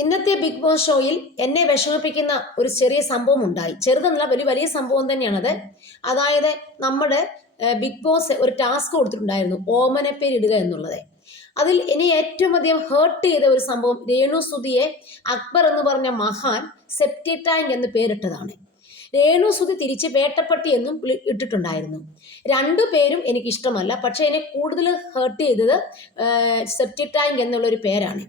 ഇന്നത്തെ big boss ഷോയിൽ എന്നെ വിഷമിപ്പിക്കുന്ന ഒരു ചെറിയ സംഭവം ഉണ്ടായി. ചെറുതെന്നല്ല വലിയ വലിയ സംഭവം തന്നെയാണത്. അതായത് നമ്മുടെ ബിഗ് ബോസ് ഒരു ടാസ്ക് കൊടുത്തിട്ടുണ്ടായിരുന്നു ഓമനപ്പേര് ഇടുക എന്നുള്ളത്. അതിൽ എന്നെ ഏറ്റവും അധികം ഹേർട്ട് ചെയ്ത ഒരു സംഭവം രേണു സുധിയെ അക്ബർ എന്ന് പറഞ്ഞ മഹാൻ സെപ്റ്റി ടാങ്ക് എന്ന് പേരിട്ടതാണ്. രേണു സുധി തിരിച്ച് വേട്ടപ്പട്ടി എന്നും ഇട്ടിട്ടുണ്ടായിരുന്നു. രണ്ടു പേരും എനിക്ക് ഇഷ്ടമല്ല പക്ഷേ എന്നെ കൂടുതൽ ഹേർട്ട് ചെയ്തത് സെപ്റ്റി ടാങ്ക് എന്നുള്ളൊരു പേരാണ്.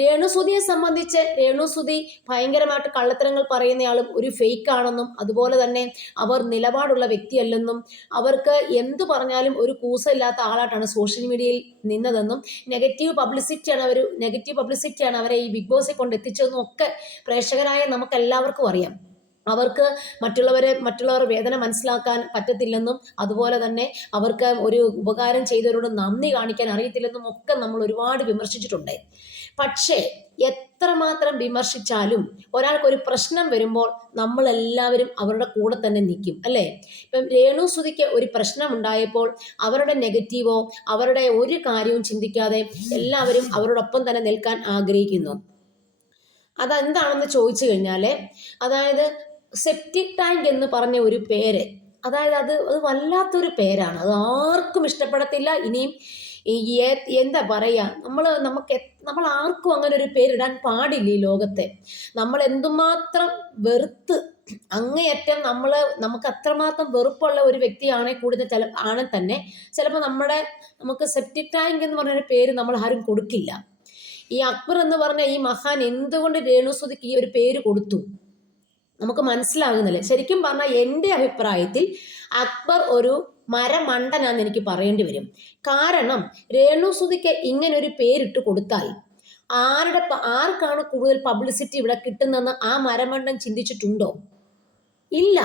രേണുസുതിയെ സംബന്ധിച്ച് രേണുസുതി ഭയങ്കരമായിട്ട് കള്ളത്തരങ്ങൾ പറയുന്നയാളും ഒരു ഫേക്ക് ആണെന്നും അതുപോലെ തന്നെ അവർ നിലപാടുള്ള വ്യക്തിയല്ലെന്നും അവർക്ക് എന്തു പറഞ്ഞാലും ഒരു കൂസമില്ലാത്ത ആളായിട്ടാണ് സോഷ്യൽ മീഡിയയിൽ നിന്നതെന്നും നെഗറ്റീവ് പബ്ലിസിറ്റിയാണ് അവർ നെഗറ്റീവ് പബ്ലിസിറ്റിയാണ് അവരെ ഈ ബിഗ് ബോസിൽ കൊണ്ട് എത്തിച്ചതെന്നും ഒക്കെ പ്രേക്ഷകരായ നമുക്ക് എല്ലാവർക്കും അറിയാം. അവർക്ക് മറ്റുള്ളവരെ മറ്റുള്ളവരുടെ വേദന മനസ്സിലാക്കാൻ പറ്റത്തില്ലെന്നും അതുപോലെ തന്നെ അവർക്ക് ഒരു ഉപകാരം ചെയ്തവരോട് നന്ദി കാണിക്കാൻ അറിയത്തില്ലെന്നും ഒക്കെ നമ്മൾ ഒരുപാട് വിമർശിച്ചിട്ടുണ്ട്. പക്ഷേ എത്രമാത്രം വിമർശിച്ചാലും ഒരാൾക്ക് ഒരു പ്രശ്നം വരുമ്പോൾ നമ്മളെല്ലാവരും അവരുടെ കൂടെ തന്നെ നിൽക്കും അല്ലേ? ഇപ്പം രേണു സുതിക്ക് ഒരു പ്രശ്നം ഉണ്ടായപ്പോൾ അവരുടെ നെഗറ്റീവോ അവരുടെ ഒരു കാര്യവും ചിന്തിക്കാതെ എല്ലാവരും അവരോടൊപ്പം തന്നെ നിൽക്കാൻ ആഗ്രഹിക്കുന്നു. അതെന്താണെന്ന് ചോദിച്ചു കഴിഞ്ഞാൽ അതായത് സെപ്റ്റിക് ടാങ്ക് എന്ന് പറഞ്ഞ ഒരു പേര്. അതായത് അത് അത് വല്ലാത്തൊരു പേരാണ്. അത് ആർക്കും ഇഷ്ടപ്പെടത്തില്ല. ഇനിയും എന്താ പറയുക നമ്മൾ നമുക്ക് നമ്മൾ ആർക്കും അങ്ങനെ ഒരു പേരിടാൻ പാടില്ല ഈ ലോകത്തെ. നമ്മൾ എന്തുമാത്രം വെറുത്ത് അങ്ങേയറ്റം നമ്മൾ നമുക്ക് അത്രമാത്രം വെറുപ്പുള്ള ഒരു വ്യക്തിയാണെങ്കിൽ കൂടുതൽ ചില ആണെ തന്നെ. ചിലപ്പോൾ നമ്മുടെ നമുക്ക് സെപ്റ്റിക് ടാങ്ക് എന്ന് പറഞ്ഞൊരു പേര് നമ്മൾ ആരും കൊടുക്കില്ല. ഈ അക്ബർ എന്ന് പറഞ്ഞ ഈ മഹാൻ എന്തുകൊണ്ട് രേണുസുതിക്ക് ഈ ഒരു പേര് കൊടുത്തു? നമുക്ക് മനസ്സിലാകുന്നില്ല. ശരിക്കും പറഞ്ഞാൽ എന്റെ അഭിപ്രായത്തിൽ അക്ബർ ഒരു മരമണ്ടനാന്ന് എനിക്ക് പറയേണ്ടി വരും. കാരണം രേണുസുതിക്ക് ഇങ്ങനെ ഒരു പേരിട്ട് കൊടുത്താൽ ആരുടെ ആർക്കാണ് കൂടുതൽ പബ്ലിസിറ്റി ഇവിടെ കിട്ടുന്നതെന്ന് ആ മരമണ്ടൻ ചിന്തിച്ചിട്ടുണ്ടോ? ഇല്ല.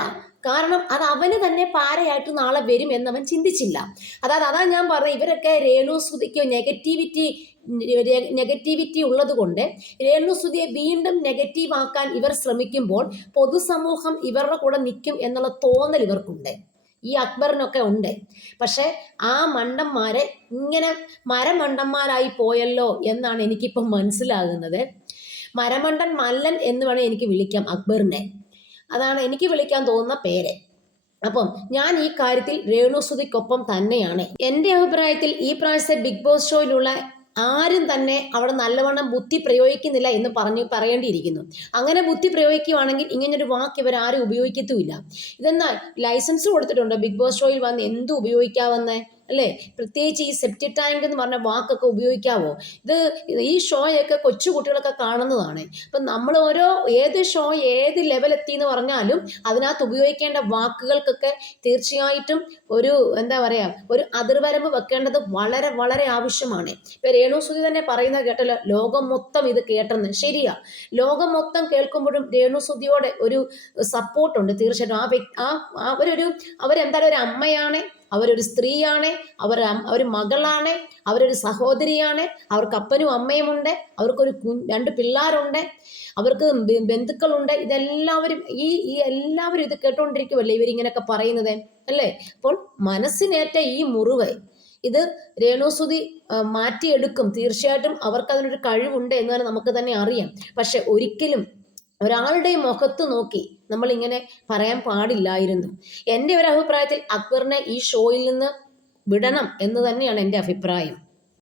കാരണം അത് അവന് തന്നെ പാരയായിട്ട് നാളെ വരും എന്നവൻ ചിന്തിച്ചില്ല. അതായത് അതാ ഞാൻ പറഞ്ഞത് ഇവരൊക്കെ രേണുസുതിക്ക് നെഗറ്റിവിറ്റി നെഗറ്റിവിറ്റി ഉള്ളത് കൊണ്ട് രേണുസുതിയെ വീണ്ടും നെഗറ്റീവ് ആക്കാൻ ഇവർ ശ്രമിക്കുമ്പോൾ പൊതുസമൂഹം ഇവരുടെ കൂടെ നിൽക്കും എന്നുള്ള തോന്നൽ ഇവർക്കുണ്ട്. ഈ അക്ബറിനൊക്കെ ഉണ്ട്. പക്ഷെ ആ മണ്ടന്മാരെ ഇങ്ങനെ മരമണ്ടന്മാരായി പോയല്ലോ എന്നാണ് എനിക്കിപ്പം മനസ്സിലാകുന്നത്. മരമണ്ടൻ മല്ലൻ എന്ന് വേണേൽ എനിക്ക് വിളിക്കാം അക്ബറിനെ. അതാണ് എനിക്ക് വിളിക്കാൻ തോന്നുന്ന പേര്. അപ്പം ഞാൻ ഈ കാര്യത്തിൽ രേണുസുതിക്കൊപ്പം തന്നെയാണ്. എന്റെ അഭിപ്രായത്തിൽ ഈ പ്രാവശ്യത്തെ ബിഗ് ബോസ് ഷോയിലുള്ള ആരും തന്നെ അവിടെ നല്ലവണ്ണം ബുദ്ധി പ്രയോഗിക്കുന്നില്ല എന്ന് പറഞ്ഞു പറയേണ്ടിയിരിക്കുന്നു. അങ്ങനെ ബുദ്ധി പ്രയോഗിക്കുകയാണെങ്കിൽ ഇങ്ങനൊരു വാക്ക് ഇവർ ആരും ഉപയോഗിക്കത്തുമില്ല. ഇതെന്നാൽ ലൈസൻസ് കൊടുത്തിട്ടുണ്ട്? ബിഗ് ബോസ് ഷോയിൽ വന്ന് എന്ത് ഉപയോഗിക്കാമെന്ന്? അല്ലേ? പ്രത്യേകിച്ച് ഈ സെപ്റ്റി ടാങ്ക് എന്ന് പറഞ്ഞ വാക്കൊക്കെ ഉപയോഗിക്കാവോ? ഇത് ഈ ഷോയൊക്കെ കൊച്ചു കുട്ടികളൊക്കെ കാണുന്നതാണ്. അപ്പം നമ്മൾ ഓരോ ഏത് ഷോ ഏത് ലെവൽ എത്തി എന്ന് പറഞ്ഞാലും അതിനകത്ത് ഉപയോഗിക്കേണ്ട വാക്കുകൾക്കൊക്കെ തീർച്ചയായിട്ടും ഒരു എന്താ പറയുക ഒരു അതിർവരമ്പ് വെക്കേണ്ടത് വളരെ വളരെ ആവശ്യമാണ്. ഇപ്പം രേണുസുതി തന്നെ പറയുന്ന കേട്ടല്ലോ ലോകം മൊത്തം ഇത് കേട്ടെന്ന്. ശരിയാ. ലോകം മൊത്തം കേൾക്കുമ്പോഴും രേണുസുതിയോടെ ഒരു സപ്പോർട്ടുണ്ട് തീർച്ചയായിട്ടും. ആ വ്യക്തി ആ അവരൊരു അവരെന്തായാലും ഒരു അമ്മയാണ്. അവരൊരു സ്ത്രീയാണ് അവർ അവർ മകളാണ് അവരൊരു സഹോദരിയാണ് അവർക്ക് അപ്പനും അമ്മയുമുണ്ട് അവർക്കൊരു രണ്ട് പിള്ളേരുണ്ട് അവർക്ക് ബന്ധുക്കളുണ്ട്. ഇതെല്ലാവരും ഈ ഈ എല്ലാവരും ഇത് കേട്ടോണ്ടിരിക്കുമല്ലേ ഇവരിങ്ങനെയൊക്കെ പറയുന്നത് അല്ലേ? അപ്പോൾ മനസ്സിനേറ്റ ഈ മുറിവ് ഇത് രേണുസുതി മാറ്റിയെടുക്കും. തീർച്ചയായിട്ടും അവർക്ക് അതിനൊരു കഴിവുണ്ട് എന്ന് തന്നെ നമുക്ക് തന്നെ അറിയാം. പക്ഷെ ഒരിക്കലും ഒരാളുടെ മുഖത്ത് നോക്കി നമ്മൾ ഇങ്ങനെ പറയാൻ പാടില്ലായിരുന്നു. എന്റെ ഒരു അഭിപ്രായത്തിൽ അക്ബറിനെ ഈ ഷോയിൽ നിന്ന് വിടണം എന്ന് തന്നെയാണ് എന്റെ അഭിപ്രായം.